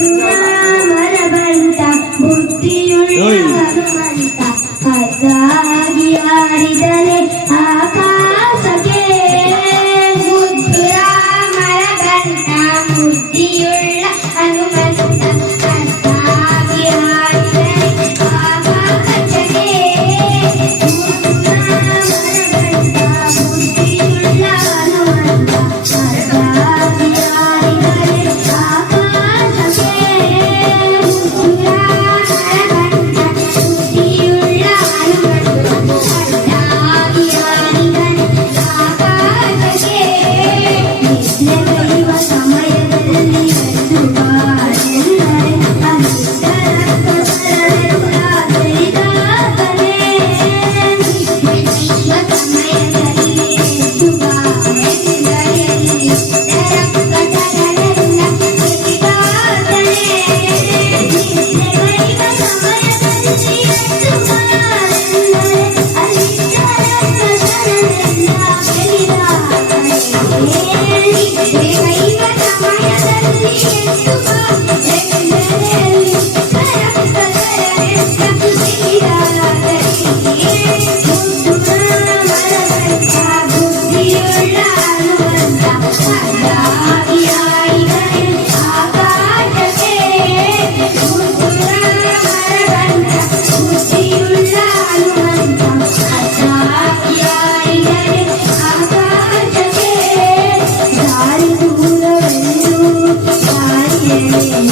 ಮರಬಂತ ಬುದ್ಧಿಯುಳ್ಳ ಹನುಮಂತ ಹದ್ದಾಗಿ ಆಡಿದನೆ ಆಕಾಶಕ್ಕೆ ಮುದ್ದುರ ಮರಬಂತ ಬುದ್ಧಿಯುಳ್ಳ ಹನುಮಂತ ಹದ್ದಾಗಿ ಆಡಿದನೆ ಆಕಾಶಕ್ಕೆ ಮುದ್ದುರ ಮರಬಂತ ಬುದ್ಧಿಯುಳ್ಳ ಹನುಮಂತ ಹದ್ದಾಗಿ ಆಡಿದನೆ ಆಕಾಶಕ್ಕೆ ಮುದ್ದುರ ಮರಬಂತ ಬುದ್ಧಿಯುಳ್ಳ ಹನುಮಂತ ಹದ್ದಾಗಿ ಆಡಿದನೆ ಆಕಾಶಕ್ಕೆ ನಿದ್ರೆಗೈವ ಸಮಯದಲ್ಲಿ ಎದ್ದು ಬಾಳೆಂದರೆ ಅನಿದ್ದರ ಕಸರವೆಲ್ಲ ತಿಳಿದಾಗಲೇ ನಿದ್ರೆಗೈವ ಸಮಯದಲ್ಲಿ ಎದ್ದು ಬಾಳೆಂದರೆ ಅನಿದ್ದರ ಕಸರವೆಲ್ಲ ತಿಳಿದಾಗಲೇ ನಿದ್ರೆಗೈವ ಸಮಯದಲ್ಲಿ ಎದ್ದು ಬಾಳೆಂದರೆ ಅನಿದ್ದರ ಕಸರವೆಲ್ಲ ತಿಳಿದಾಗಲೇ ದಾರಿ ದೂರವೆಂದು ದಾರಿಯಲ್ಲಿ